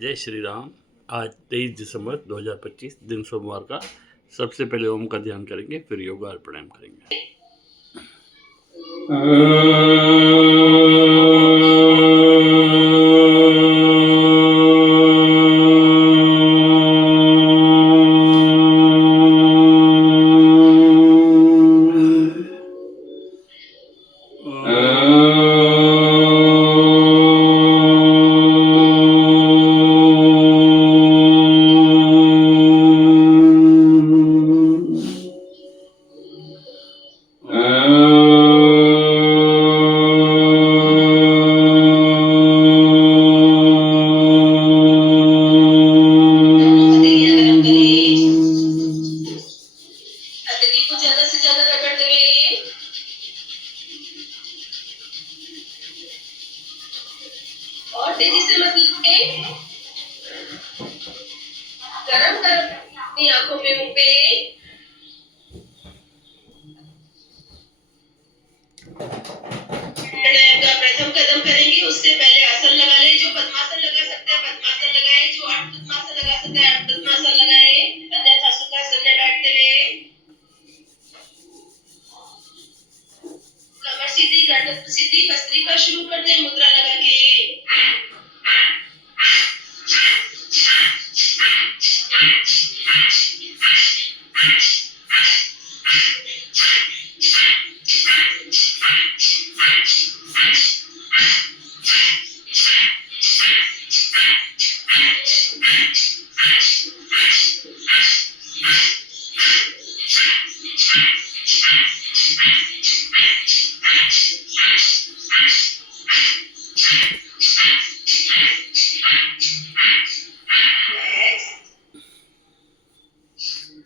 जय श्री राम। आज 23 दिसंबर 2025 दिन सोमवार का। सबसे पहले ओम का ध्यान करेंगे, फिर योगा और प्राणायाम करेंगे। और तेजी से मत लिखे, गरम गरम अपनी आंखों में मुंह पे। प्राणायाम का प्रथम कदम करेंगे, उससे पहले आसन लगा ले। जो पद्मासन लगा सकते हैं पद्मासन लगाए, जो अर्ध पद्मासन लगा सकते हैं अर्ध पद्मासन लगाए, अन्यथा सुखासन में बैठते हुए कमर सीधी, गर्दन सीधी, भस्त्रिका शुरू करते हैं मुद्रा लगा के।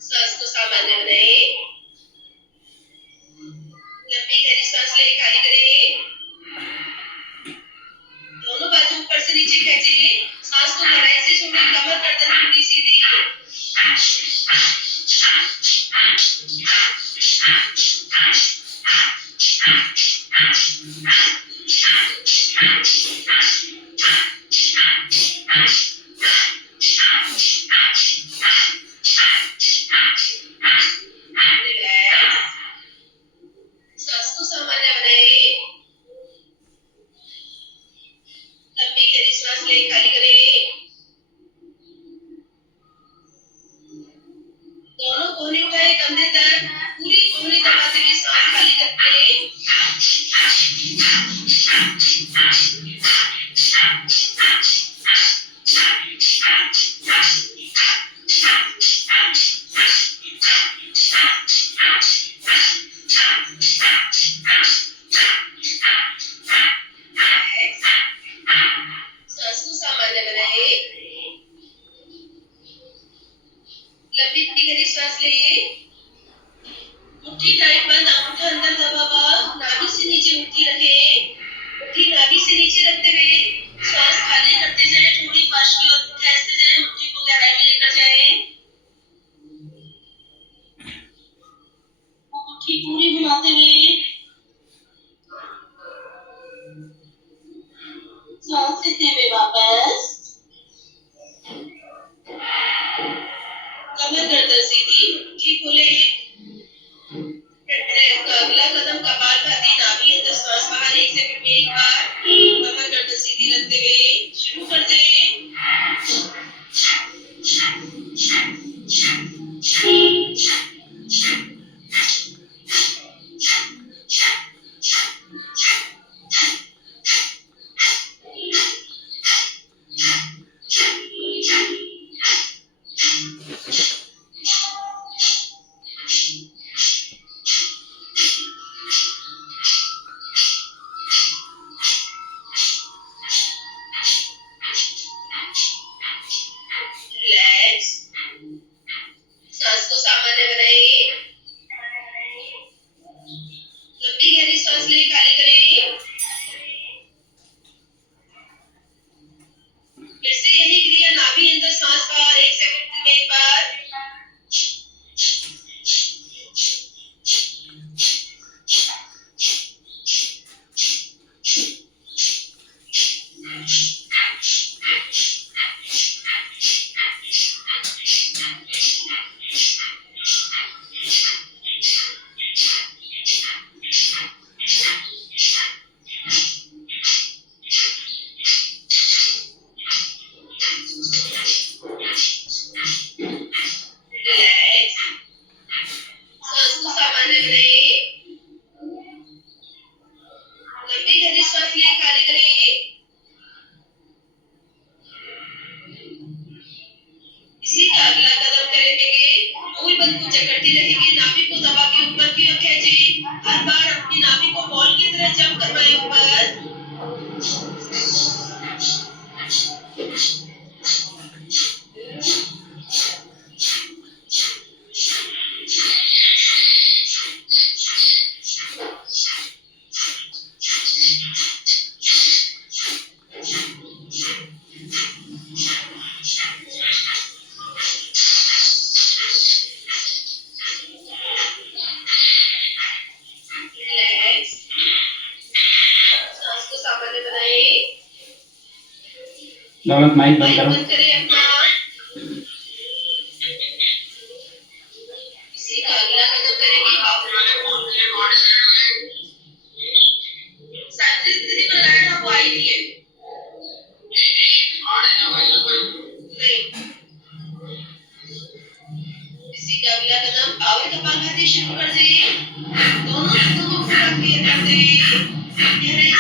सांस को सामान्य बनाए, लंबी गहरी सांस ले, खाली करें, दोनों बाजू ऊपर से नीचे खींचे, सांस को गहराई से छोड़े, कमर गर्दन पूरी सीधी। सांस को सामान्य बनाए, लंबी गहरी सांस ले, खाली करें, दोनों कोहनी उठाए कंधे तक, पूरी कोहनी दबाते हुए सांस खाली करके। सांस को सामान्य बनाए, लंबी गहरी सांस ले, मुट्ठी टाइट बंद, अंगूठा अंदर दबा हुआ, नाभि से नीचे मुट्ठी रखे, मुट्ठी नाभि से नीचे रखते हुए सांस खाली करते जाए, थोड़ी फर्श की ओर खींचते जाए, मुट्ठी को गहराई में लेकर जाए, मुट्ठी पूरी घुमाते हुए सांस लेते हुए वापस, कमर गर्दन सीधी, मुट्ठी खोले, दौलत माइक बंद माइक करो। बंद करें अपना। इसी का अगला कदम करेंगे सावित्री दीदी को लगाया था, वो आई नहीं है। नहीं। इसी का अगला कदम पावर कपालभाति शुरू कर दे। दोनों हाथों को पूरा क्लियर कर दे। गहराई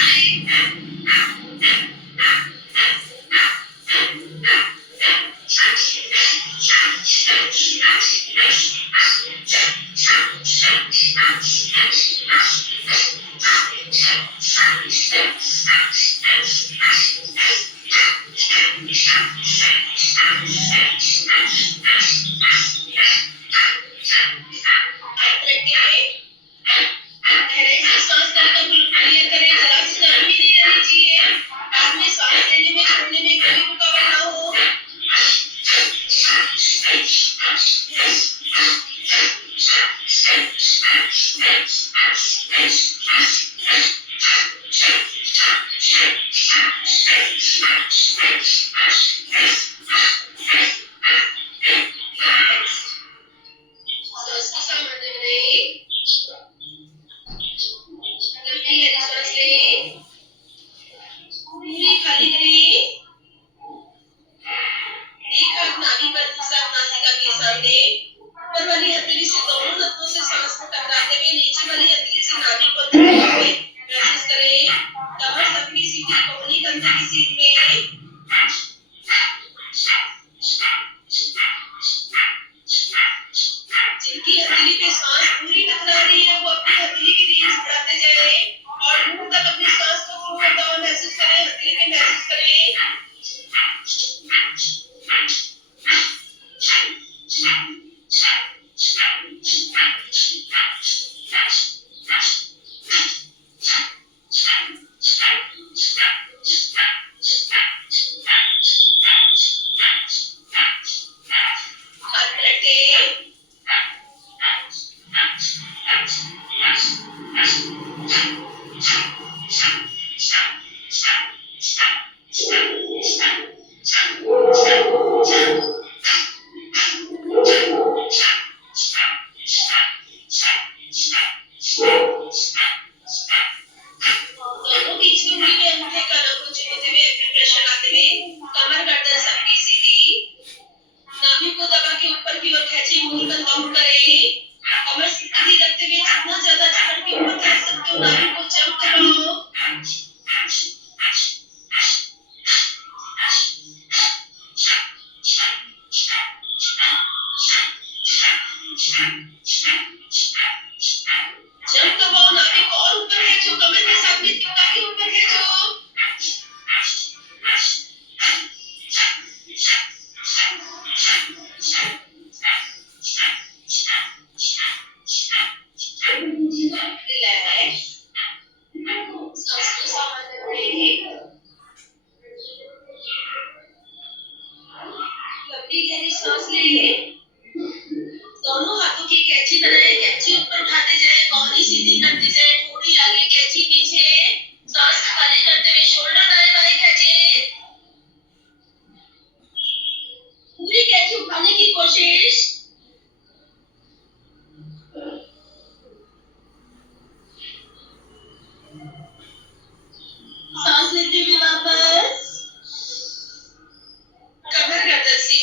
से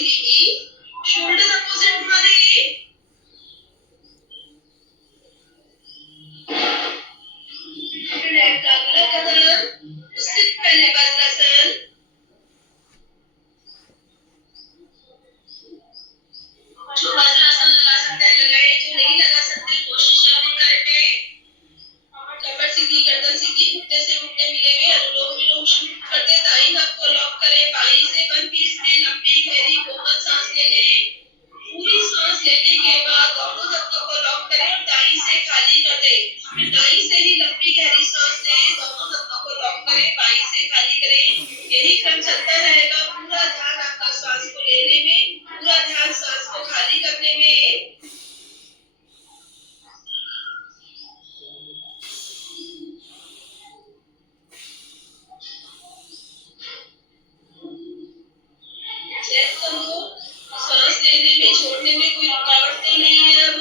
शोल्डर आपको चेक करो, सांस लेने में छोड़ने में कोई रुकावट तो नहीं है अब।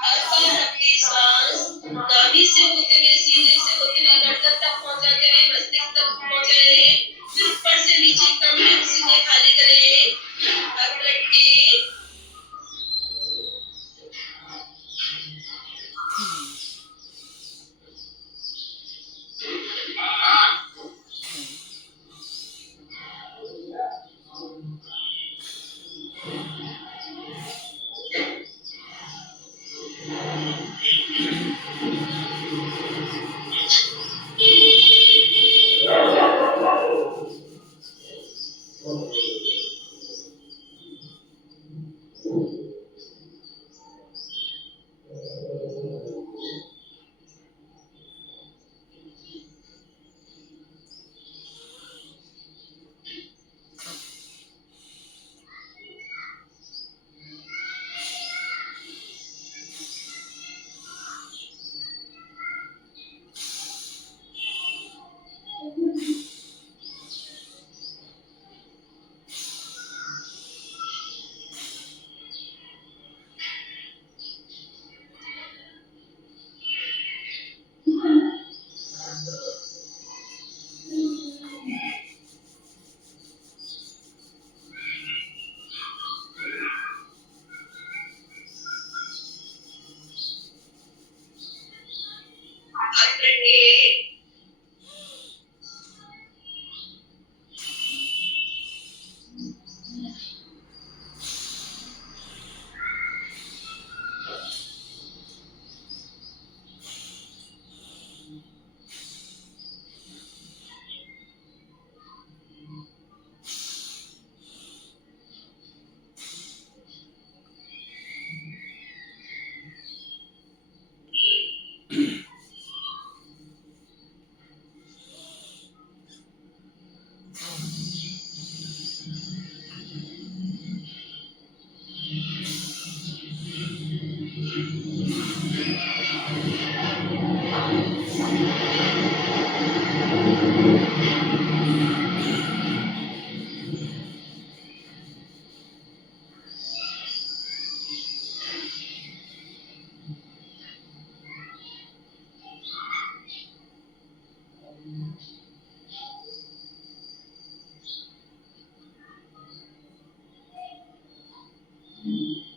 हर बार अपनी सांस नाभि से होते हुए सीने से होते हुए गर्दन तक पहुंचाते हुए मस्तिष्क तक पहुंचाए, फिर ऊपर से नीचे कमरे सीने खाली करें, हाथ रखे। हाथ रखे।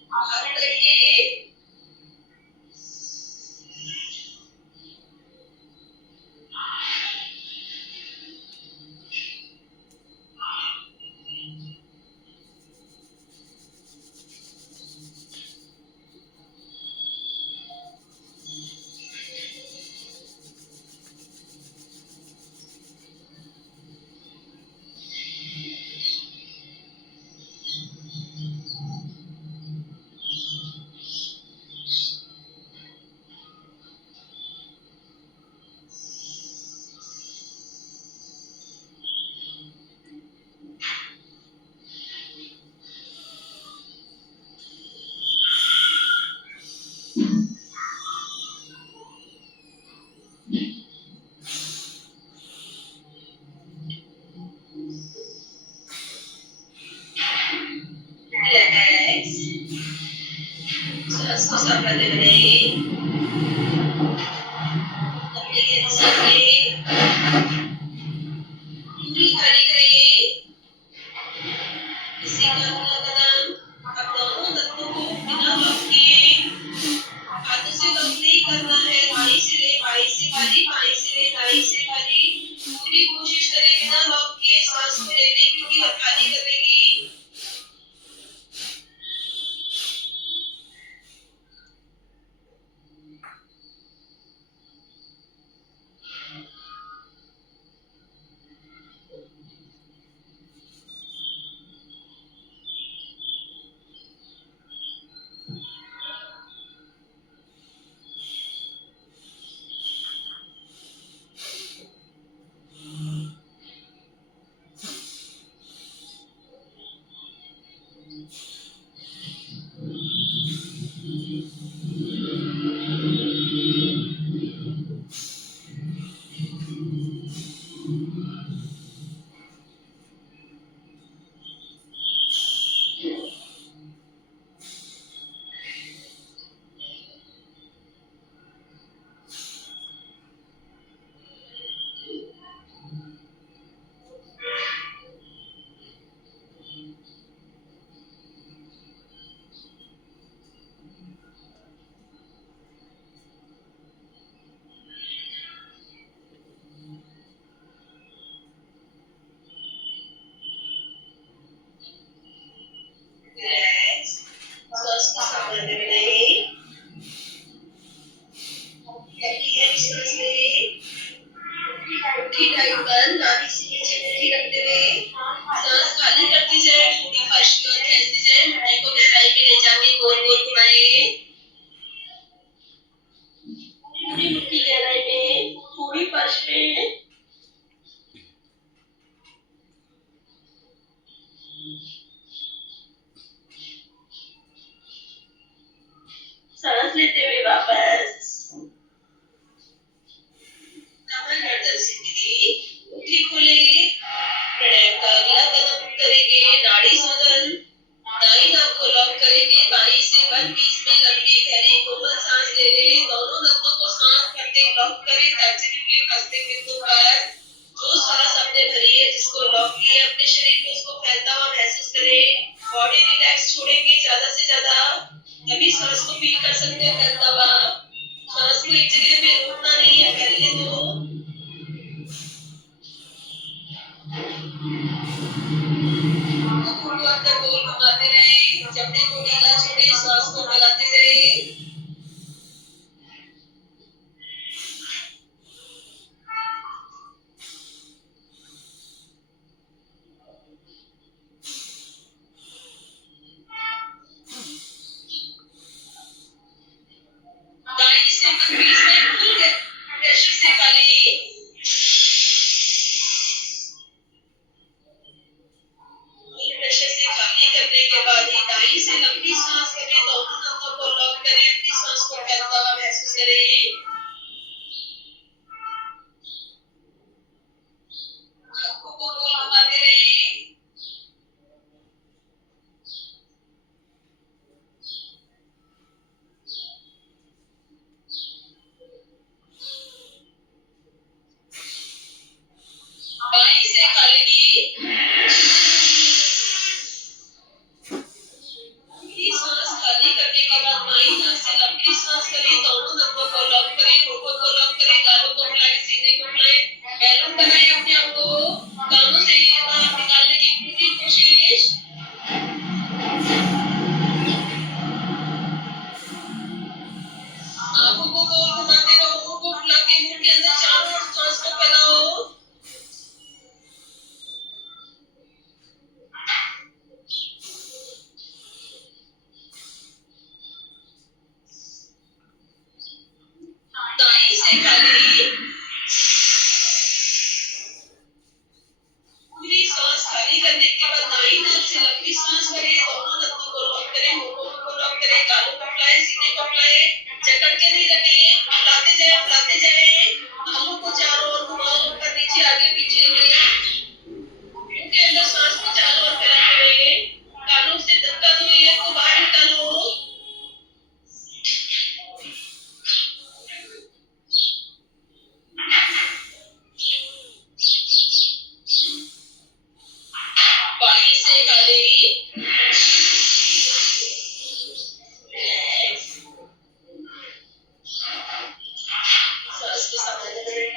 हाथ रखे। रिलैक्स। सांस को संभालते रहिए। अपनी सांसें पूरी खाली करिए। इसी का अगला कदम अब दोनों तत्वों को बिना लॉक किए हाथों से लॉक नहीं करना है। बाई से ले, बाई से खाली, बाई से ले, दाई से खाली। मुट्ठी टाइट कर, नाभि से नीचे मुट्ठी रखते हुए सांस खाली करती जाए, थोड़ी फर्श की ओर खींचती जाए, मुट्ठी को गहराई में ले जाके गोल गोल घुमाए, पूरी मुट्ठी गहराई में, थोड़ी फर्श में, सांस लेते हुए वापस गर्दन सीधी, मुट्ठी खोले, प्राणायाम का अगला कदम करेंगे नाड़ी शोधन, दाई नाक को लॉक करेंगे, बाई से 1 20 में लंबी गहरी कोमल सांस ले ले, दोनों नसों को सांस करते लॉक करें, तर्जनी के कसते बिंदु पर जो सांस आपने भरी है, जिसको लॉक किया अपने शरीर में, उसको फैलता हुआ महसूस करें, बॉडी रिलैक्स छोड़ेंगे ज्यादा से ज्यादा, तभी सांस को फील कर सकते हैं फैलता हुआ, सांस को एक जगह पे रोकना नहीं है, फैलने दो, अंदर गोल घुमाते रहे, जबड़े को ढीला छोड़े, सांस को फैलाते रहे, दाई से 20 में फुल प्रेशर से खाली, प्रेशर से खाली करने के बाद ही दाई से लंबी सांस करें, दोनों नसों को लॉक करें, अपनी सांस को फैलता हुआ महसूस करें, आंखों को गोल घुमाते रहे, बाई से खाली, पूरी सांस खाली करने के बाद बाई नाक से लंबी सांस करें, दोनों नसों को लॉक करें, होठों को लॉक करें, गालों को फुलाएं, सीने को फुलाएं, बैलून बनाएं अपने आप को, कानों से ये बाहर निकालने की पूरी कोशिश, आंखों को गोल घुमाते रहो, मुंह को फुला के मुंह के अंदर चारों ओर सांस को फैलाओ, दाई से खाली, पूरी सांस खाली करने के बाद दाई नाक से लंबी सांस करें, दोनों नसों को लॉक करें, होठों को लॉक करें, गालों को फुलाएं, सीने को फुलाएं, जकड़ के नहीं रखें, फुलाते जाए, आंखों को चारों ओर घुमाओ, ऊपर नीचे आगे पीछे, मुंह के अंदर सांस को चारों ओर फैलाते रहे, कानों से धक्का दो, एयर को बाहर निकालो, बाई से खाली, सांस को सामान्य करें,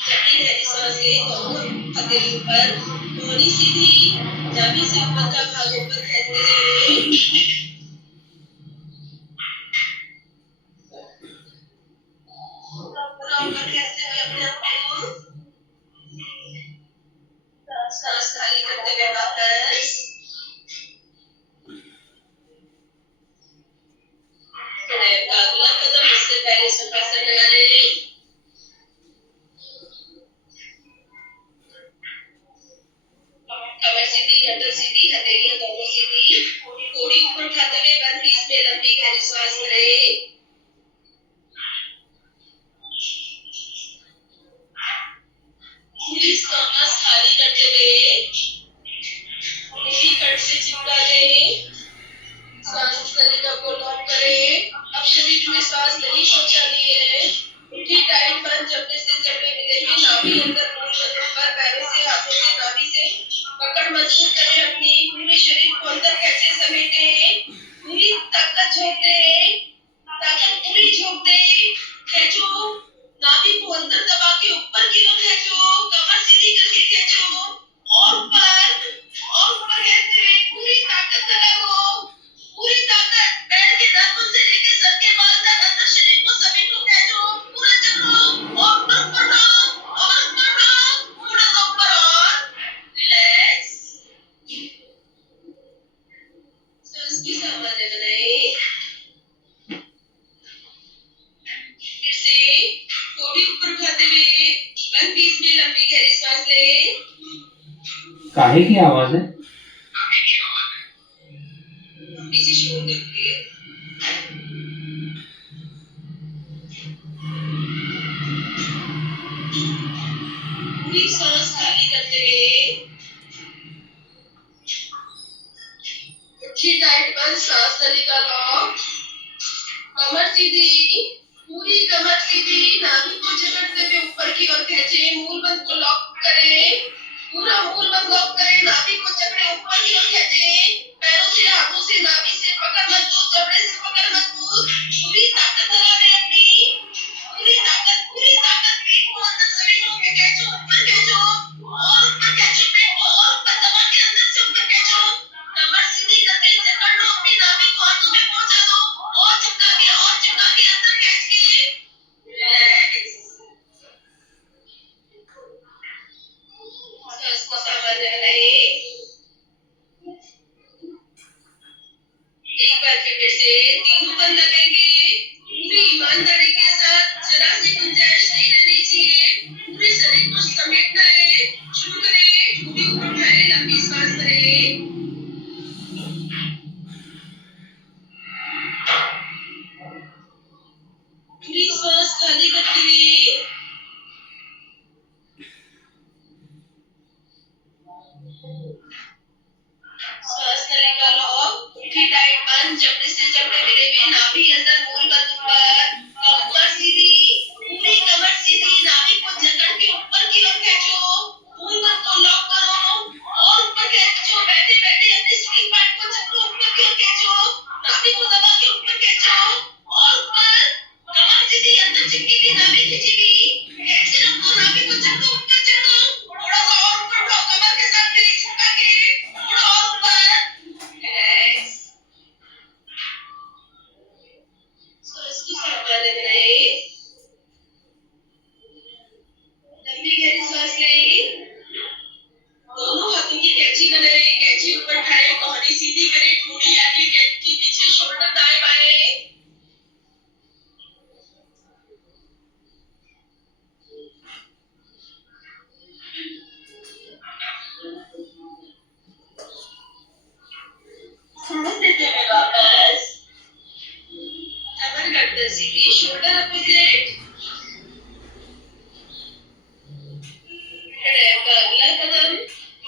गहरी गहरी सांस ले, दोनों हथेली ऊपर, कोहनी सीधी, नाभि से ऊपर का भाग ऊपर खींचते रहे, पूरा ऊपर खींचते हुए अपने आप को सांस खाली करते हुए वापस, प्राणायाम का अगला कदम, इससे पहले सुखासन लगा लें, कमर सीधी, गर्दन सीधी, हथेलियां दोनों सीधी, कोड़ी ऊपर उठाते हुए 1 20 में लंबी गहरी सांस करें, को भी ऊपर उठाते हुए 1 20 में लंबी गहरी सांस ले। काहे की आवाज है? किसी शोर करके पूरी सांस खाली करते हुए मुट्ठी टाइट बंद, सांस नलिका लॉक, कमर सीधी, पूरी कमर सीधी, नाभि को झटकते हुए ऊपर की ओर खींचे, मूल बंद को लॉक करें, पूरा मूल बंद लॉक करें, नाभि को जबड़े ऊपर की ओर खींचे, पैरों से हाथों से नाभि से पकड़ मजबूत, जबड़े से पकड़ मजबूत, पूरी ताकत लगा दे अपनी, पूरी ताकत पेट को अंदर जमीन होके खींचो, ऊपर खींचो और ऊपर खींचो, पेट को और ऊपर दबा के अंदर से ऊपर खींचो, कमर सीधी करके जकड़ लो, अपनी नाभि को हाथों में पहुंचा दो और चिपका के अंदर खींच के रिलैक्स। सांस को सामान्य बनाइए। एक बार फिर से तीनों बंद लगेंगे, पूरी ईमानदारी के साथ, जरा सी गुंजाइश नहीं रहनी चाहिए, पूरे शरीर को समेटना है। शुरू करें, खूबी ऊपर उठाएं, लंबी सांस भरें, पूरी सांस खाली करते हुए सांस नलिका लॉक, मुट्ठी टाइट बंद, जबड़े से जबड़े मिले हुए, नाभि अंदर, मूल बंद ऊपर, कमर सीधी, पूरी कमर सीधी, नाभि को जकड़ के ऊपर की ओर खींचो, मूल बंद को लॉक करो और ऊपर खींचो, बैठे बैठे अपने स्प्रिंग पार्ट को जकड़ो, ऊपर की ओर खींचो, नाभि को दबा के ऊपर खींचो और ऊपर, कमर सीधी, अंदर चिपकी हुई नाभि खींची हुई, खींच के रखो, नाभि को जकड़ो, ऊपर चढ़ो, थोड़ा सा और ऊपर उठाओ, कमर के साथ पेट चिपका के, थोड़ा और ऊपर, रिलैक्स। सांस को सामान्य बनाएं, लंबी गहरी सांस लें, दोनों हाथों की कैंची बनाएं, कैंची ऊपर उठाएं, कोहनी सीधी करें, ठोड़ी आगे, कैंची पीछे, शोल्डर दाएं बाएं, सांस लेते हुए वापस, कमर गर्दन सीधी, शोल्डर अपोजिट, प्रणायाम का अगला कदम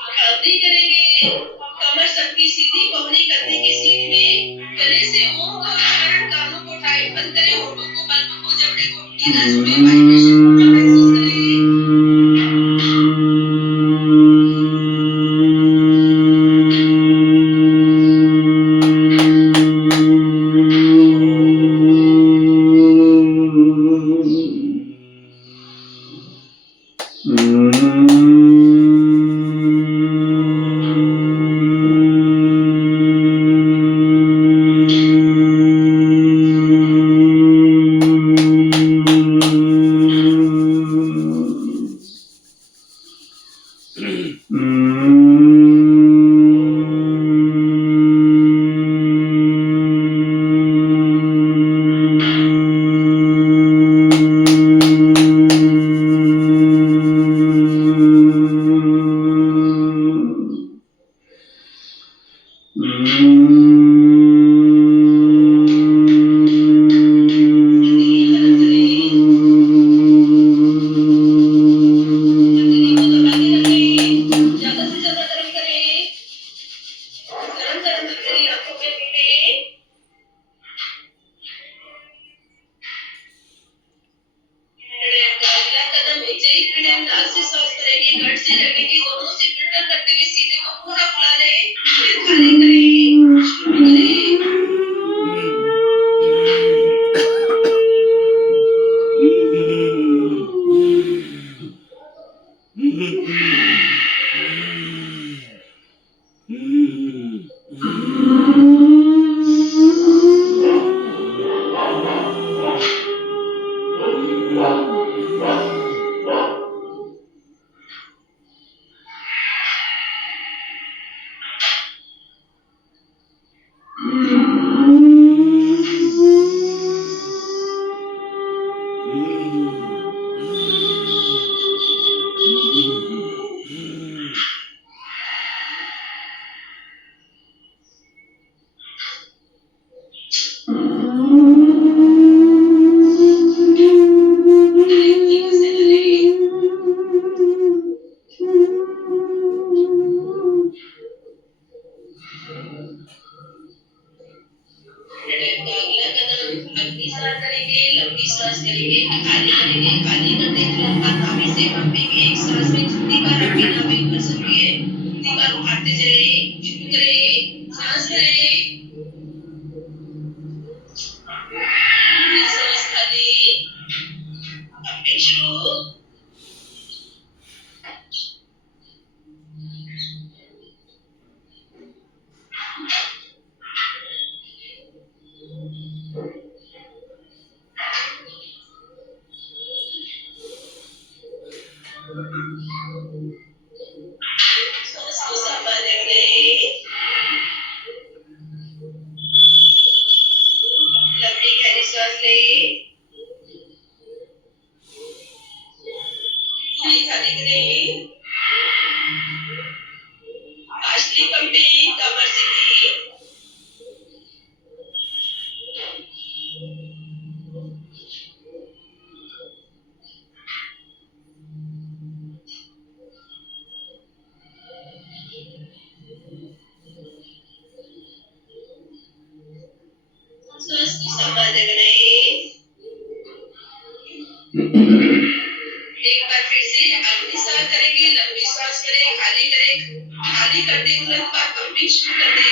उठावनी करेंगे, कमर सबकी सीधी, कोहनी कंधे की सीध में, गले से ओम का उच्चारण, कानों को टाइट बंद करें, होठों को, पलकों को, जबड़े को उनकी नसों में वाइब्रेशन होना महसूस करें। खाली करेंगे, खाली करते तुरंत बाद नाभि से कंपेंगे, एक सांस में जितनी बार आपकी नाभि भर सके उतनी बार उठाते जाइए। शुरू करें, सांस लें, फिर सांस खाली, कंपिंग शुरू। सांस को सामान्य करें, लंबी गहरी सांस लें, पूरी खाली करें, पार्शली पंपिंग, कमर सीधी, सांस को सामान्य करें। एक बार फिर से अगली सांस करेंगे, लंबी सांस करें, खाली करें, खाली करते तुरंत बाद पंपिंग शुरू कर दें।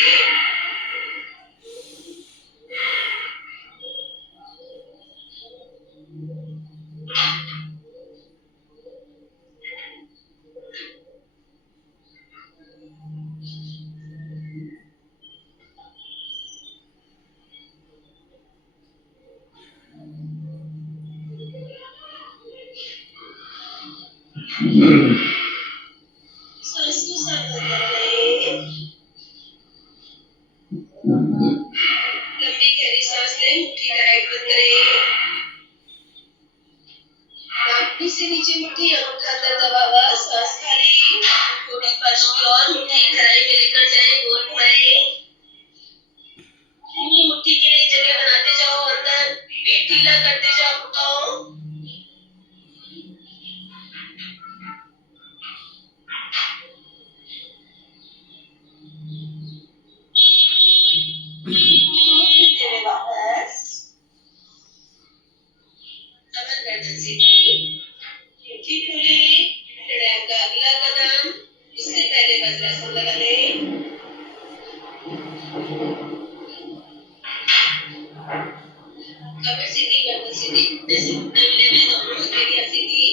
सांस को सामान्य करें, लंबी गहरी सांस लें, मुट्ठी टाइट बंद करें, नाभि से नीचे मुट्ठी, अंगूठा अंदर दबा हुआ, सांस खाली, थोड़ी फर्श की और मुट्ठी खराई में लेकर जाएं, गोल घुमाएं, पूरी मुट्ठी के लिए जगह बनाते जाओ, अंदर पेट ढीला करते जाओ, घुमाओ, घुमाते हुए वापस, कमर गर्दन सीधी, मुट्ठी खोले, प्राणायाम का अगला कदम, उससे पहले वज्रासन लगा लें, कमर सीधी, गर्दन सीधी, घुटने से घुटने मिले हुए, दोनों हथेलियां सीधी,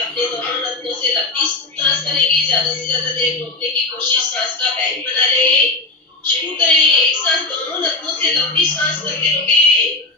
अपने दोनों नथनों से लंबी सांस करेंगे, ज्यादा से ज्यादा देर रोकने की कोशिश, सांस का बैंक बना लें। शुरू करें, एक साथ दोनों नथनों से लंबी सांस करके रोकें।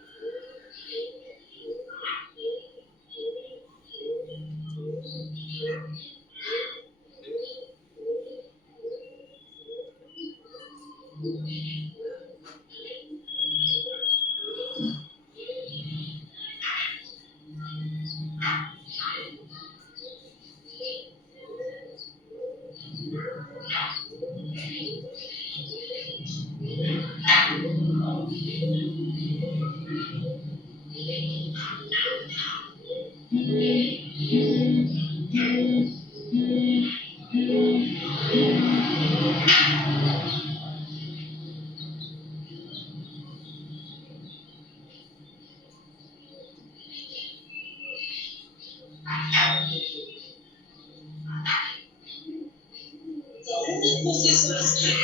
दोनों नथनों से सांस खाली,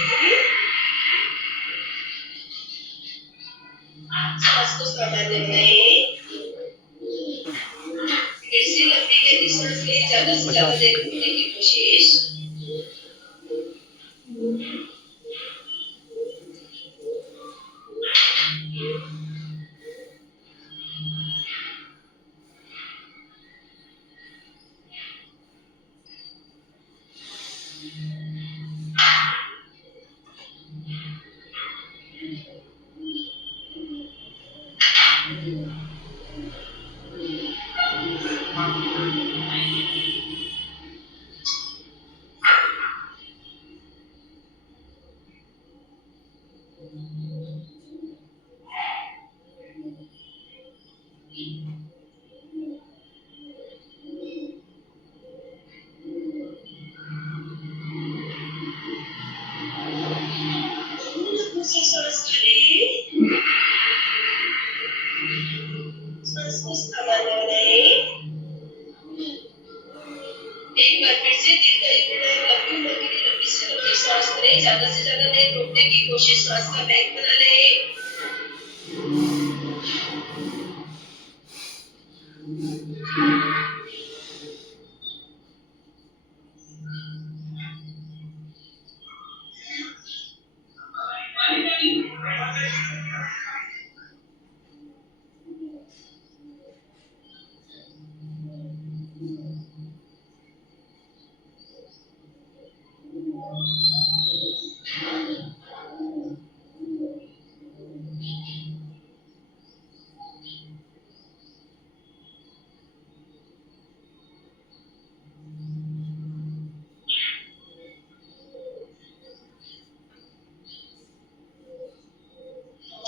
सांस को सामान्य बनाएं, फिर से लंबी गहरी सांस लें, ज्यादा से ज्यादा देर रोकने की कोशिश, दोनों नथनों से सांस खाली, सांस को सामान्य बनाएं, ज्यादा से ज्यादा देर रोकने की कोशिश श्वास का वेग बना ले।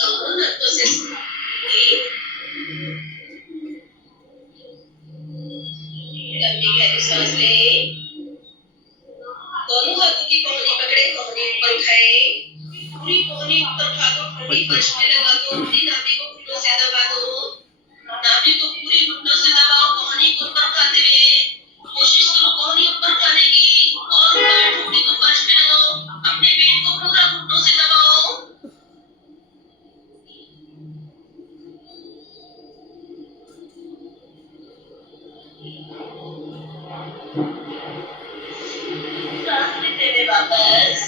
दोनों नसों से लंबी गहरी सांस ले। दोनों हाथों की कोहनी पकड़े, कोहनी ऊपर उठाए। पूरी कोहनी ऊपर उठा दो, ठंडी फर्श पे लगा दो। अपनी नाभि को घुटनों से दबा दो। नाभि को पूरी घुटनों से दबाओ, कोहनी को ऊपर उठाते हुए। कोशिश करो कोहनी ऊपर उठाने की। और ऊपर ठोड़ी को फर्श पे लगाओ। अपने पेट को पूरा घुटनों से दबाओ। सांस लेते हुए वापस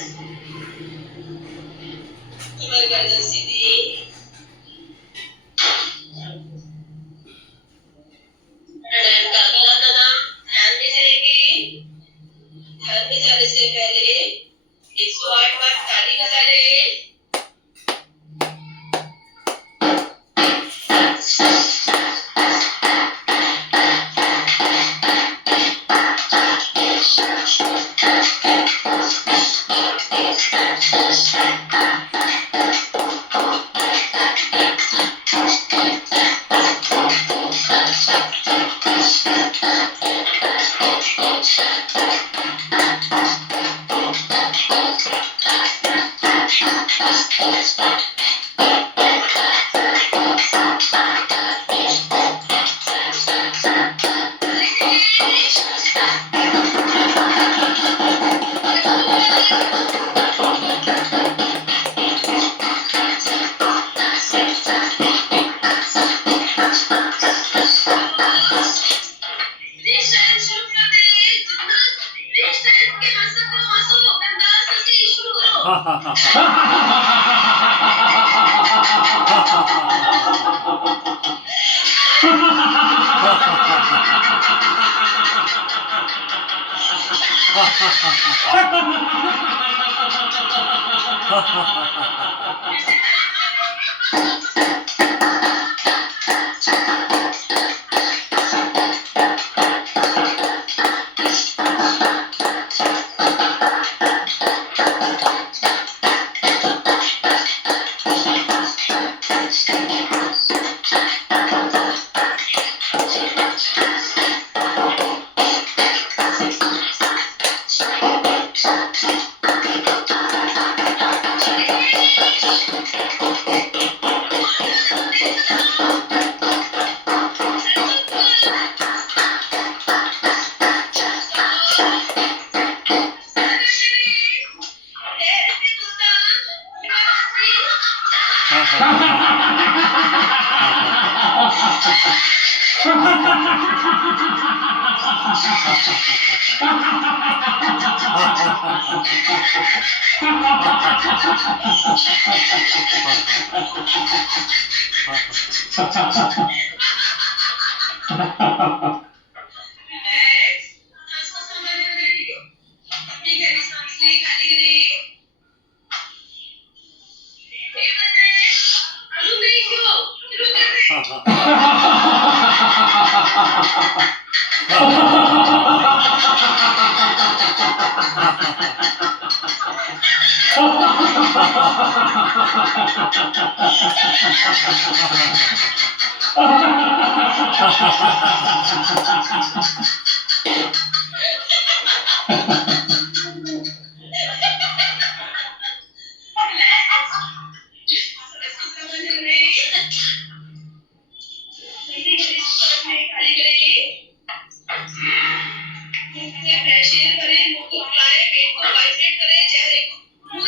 कमर गर्दन सीधी। प्राणायाम का अगला कदम ध्यान में जाएंगे। ध्यान में जाने से पहले 108 बार ताली बजा ले। फ्रीस्टाइल शुरू कर दे। जितना फ्रीस्टाइल के मसल को हंसो, अंदाज से शुरू करो।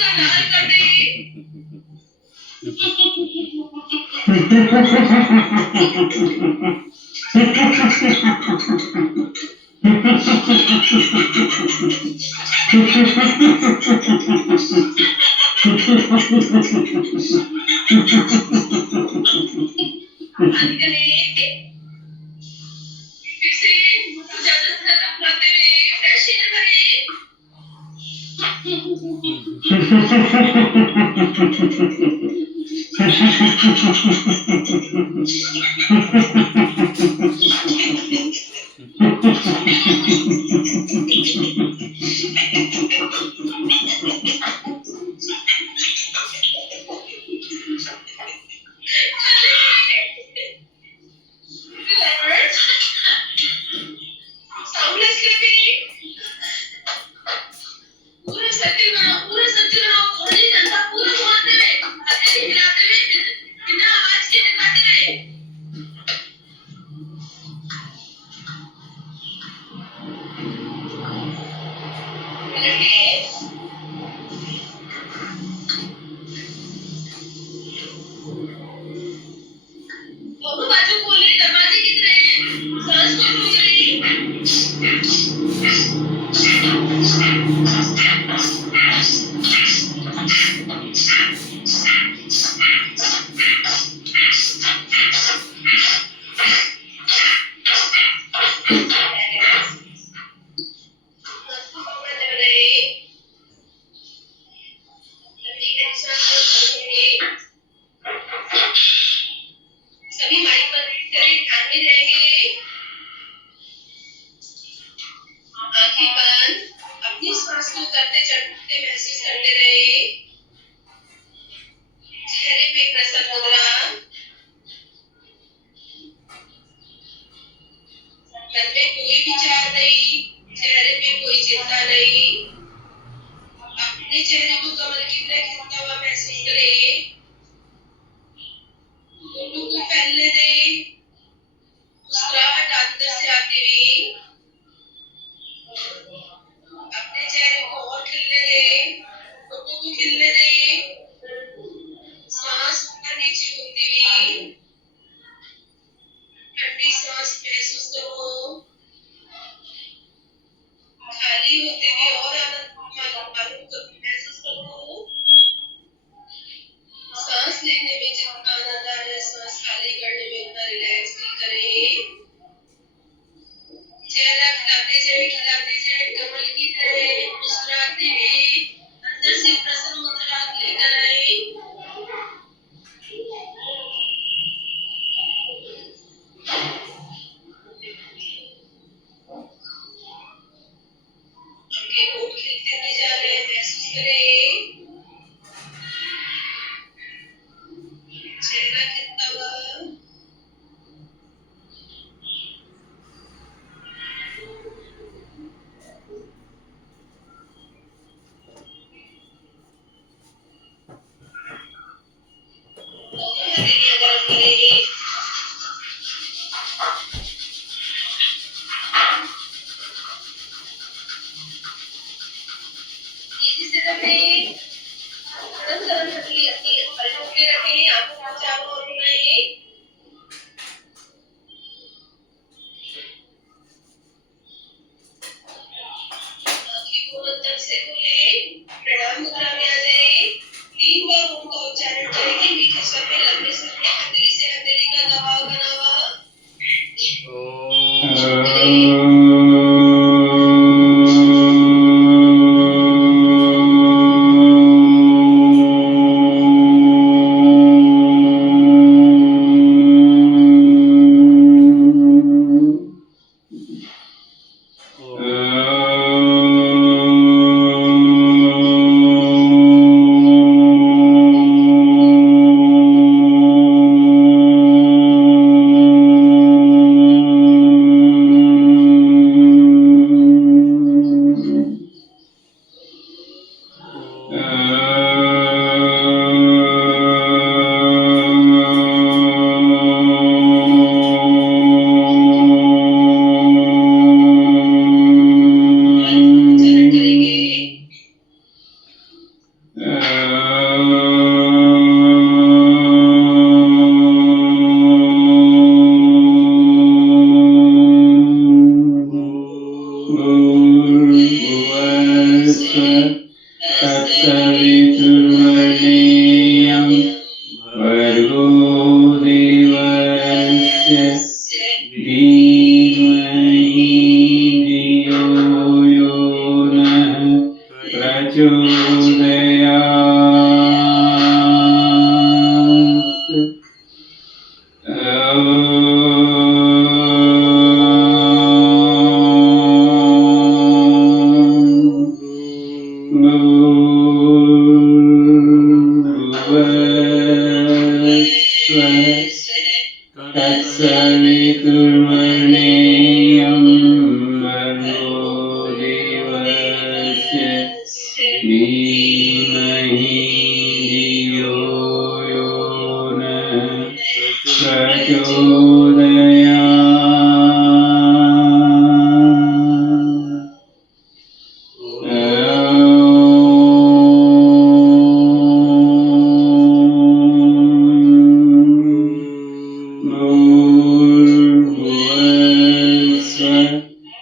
का हाल कर दे। निकले फिर से ज्यादा खाते हुए फ्रेश एयर भरे। Relax. Soundless living. पूरा सर्किल बनाओ थोड़ी जनता पूरा घुमाते हुए हथेली हिलाते हुए बिना आवाज के हिलाते हुए। लड़के दोनों बाजू खोले दरवाजे की तरह सांस को रोक रही। सभी माइक पर ध्यान में रहेंगे। आंखें बंद अपनी सांस को उतरते चढ़ते महसूस करते रहे। चेहरे पे प्रसन्न मुद्रा, मन में कोई विचार नहीं, चेहरे पे कोई चिंता नहीं। अपने चेहरे को कमल की तरह खिलता हुआ महसूस करें। होठों को फैलने दें, मुस्कुराहट अंदर से आती हुई। अपने चेहरे को और खिलने दें, होठों को खिलने दें। सांस ऊपर नीचे होती हुई, ठंडी सांस महसूस करो। खाली होते हुए और महसूस करो। सांस लेने में जितना आनंद आ रहा है सांस खाली करने में उतना रिलैक्स फील करें। चेहरा खिलाते जाए कमल की तरह मुस्कुराते हुए अंदर से प्रसन्न मुद्रा लेकर आए। आपके होठ खिलते हुए जा रहे हैं, महसूस करें। चेहरा खिलता हुआ। हथेलियां गर्म करें। इसी तरह में गरम हथेली अपनी पलकों पे रखें, आंखों को चारों ओर घुमाएं। आंखें को मंथन से खोलें, प्रणाम मुद्रा में आ जाएं। 3 बार ओम का उच्चारण करेंगे मीठे स्वर में, लंबे स्वर में। हथेली से हथेली का दबाव बना हुआ।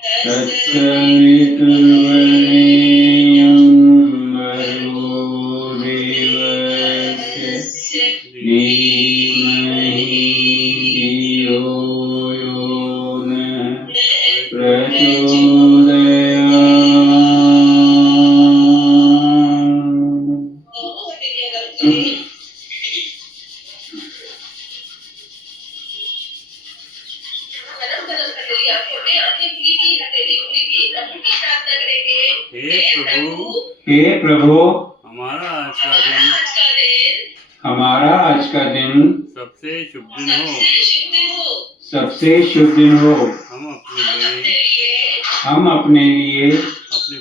तत्सवितुर्वरेण्यं भर्गो देवस्य धीमहि धियो यो नः प्रचोदयात्। हे प्रभु, हमारा आज का दिन सबसे शुभ दिन हो। सबसे शुभ दिन हो। हम अपने लिए, अपने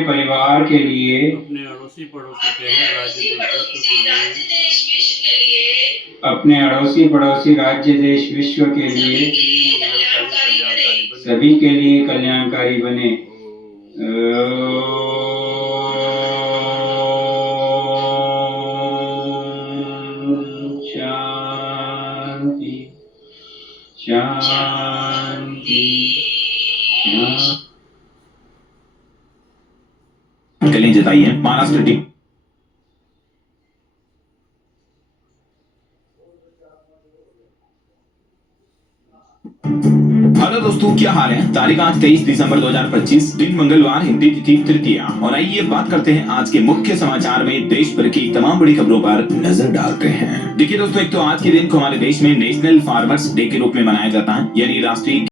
परिवार के लिए, अपने अड़ोसी पड़ोसी शहर राज्य अपने अड़ोसी पड़ोसी राज्य देश विश्व के लिए सभी के लिए कल्याणकारी बने। शांति शांति। कलें जताई है महाराष्ट्र टीम। हेलो दोस्तों, क्या हाल है। तारीख आज 23 दिसंबर 2025, दिन मंगलवार, हिंदी तिथि तृतीया। और आइए बात करते हैं आज के मुख्य समाचार में देश भर की तमाम बड़ी खबरों पर नजर डालते हैं। देखिए दोस्तों, एक तो आज के दिन को हमारे देश में नेशनल फार्मर्स डे के रूप में मनाया जाता है, यानी राष्ट्रीय